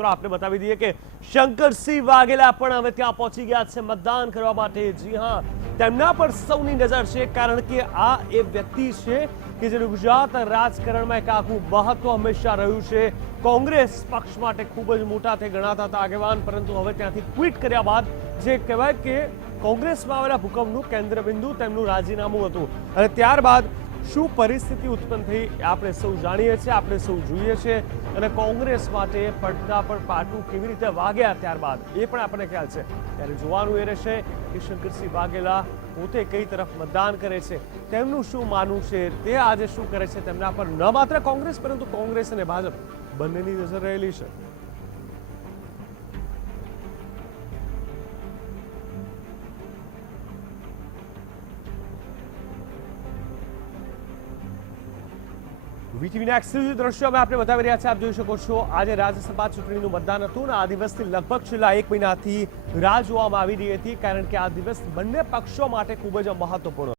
आपने बतावी दिए कि शंकरसिंह वाघेला पण હવે ત્યાં પહોંચી ગયા છે મતદાન કરવા માટે। જી હા, તેમના પર સૌની નજર છે, કારણ કે આ એ વ્યક્તિ છે કે જેનું ગુજરાત રાજકારણમાં એક આગવું મહત્વ હંમેશા રહ્યું છે। કોંગ્રેસ પક્ષ માટે ખૂબ જ મોટા તે ગણાતા હતા આગેવાન, પરંતુ હવે ત્યાંથી ટ્વીટ કર્યા બાદ જે કહેવાય કે કોંગ્રેસમાં આવેલા ભૂકંપનું કેન્દ્રબિંદુ તેમનું રાજીનામું હતું અને ત્યારબાદ શું પરિસ્થિતિ ઉત્પન્ન થઈ આપણે સૌ જાણીએ છીએ, આપણે સૌ જોઈએ છીએ અને કોંગ્રેસ માટે પડતા પર પાટું કેવી રીતે વાગ્યા ત્યારબાદ એ પણ આપણને ખ્યાલ છે। ત્યારે જોવાનું એ રહેશે કે શંકરસિંહ વાઘેલા પોતે કઈ તરફ મતદાન કરે છે, તેમનું શું માનવું છે, તે આજે શું કરે છે, તેમના પર ન માત્ર કોંગ્રેસ પરંતુ કોંગ્રેસ અને ભાજપ બંનેની નજર રહેલી છે। વીટીવીના એક્સક્લુઝિવ દ્રશ્યો અમે આપને બતાવી રહ્યા છે। આપ જોઈ શકો છો આજે રાજ્યસભા ચૂંટણીનું મતદાન હતું અને આ દિવસથી લગભગ છેલ્લા 1 મહિનાથી રાહ જોવામાં આવી રહી હતી, કારણ કે આ દિવસ બંને પક્ષો માટે ખૂબ જ મહત્વપૂર્ણ